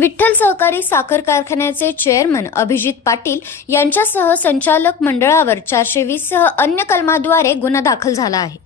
विठ्ठल सहकारी साखर कारखान्याचे चेअरमन अभिजित पाटील यांच्यासह संचालक मंडळावर 420 सह अन्य कलमाद्वारे गुन्हा दाखल झाला आहे।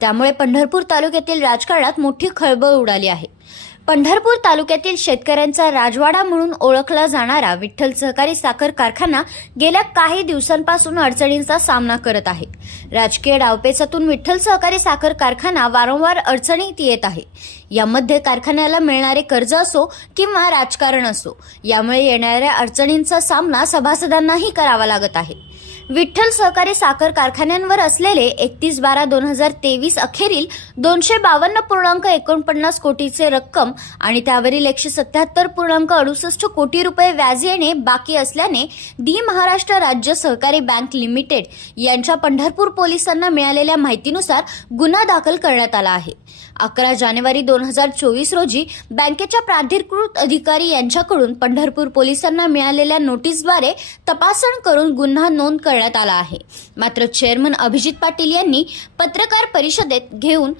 त्यामुळे पंढरपूर तालुक्यातील राजकारणात मोठी खळबळ उडाली आहे। पंढरपूर तालुक्यातील शेतकऱ्यांचा राजवाडा म्हणून ओळखला जाणारा विठ्ठल सहकारी साखर कारखाना गेल्या काही दिवसांपासून अडचणींचा सामना करत आहे। राजकीय डावपेचातून विठ्ठल सहकारी साखर कारखाना वारंवार अडचणीत येत आहे। यामध्ये कारखान्याला मिळणारे कर्ज असो किंवा राजकारण असो, यामुळे येणाऱ्या अडचणींचा सामना सभासदांनाही करावा लागत आहे। विठ्ठल सहकारी साखर कारखान्यांवर असलेले 31/12/2023 अखेरील 252.49 कोटीचे रक्कम आणि त्यावरील 177.68 कोटी रुपये व्याज येणे बाकी असल्याने दी महाराष्ट्र राज्य सहकारी बँक लिमिटेड यांच्या पंढरपूर पोलिसांना मिळालेल्या माहितीनुसार गुन्हा दाखल करण्यात आला आहे। 11 जानेवारी 2024 रोजी बँकेच्या प्राधिकृत अधिकारी यांच्याकडून पंढरपूर पोलिसांना मिळालेल्या नोटीसद्वारे तपासणी करून गुन्हा नोंद करण्यात आला आहे। मात्र चेअरमन अभिजित पाटील यांनी पत्रकार परिषदेत घेऊन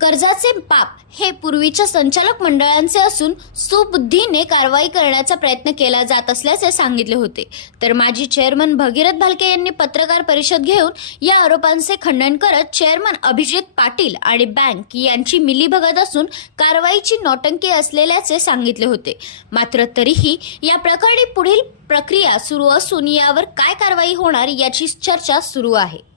कर्जाचे पाप हे पूर्वीच्या संचालक मंडळांचे असून सुबुद्धीने कारवाई करण्याचा प्रयत्न केला जात असल्याचे सांगितले होते। तर माजी चेअरमन भगीरथ भालके यांनी पत्रकार परिषद घेऊन या आरोपांचे खंडन करत चेअरमन अभिजित पाटील आणि बँक यांची मिलीभगत असून कारवाईची नौटंकी असलेल्याचे सांगितले होते। मात्र तरीही या प्रकरणी पुढील प्रक्रिया सुरू असून यावर काय कारवाई होणार याची चर्चा सुरू आहे।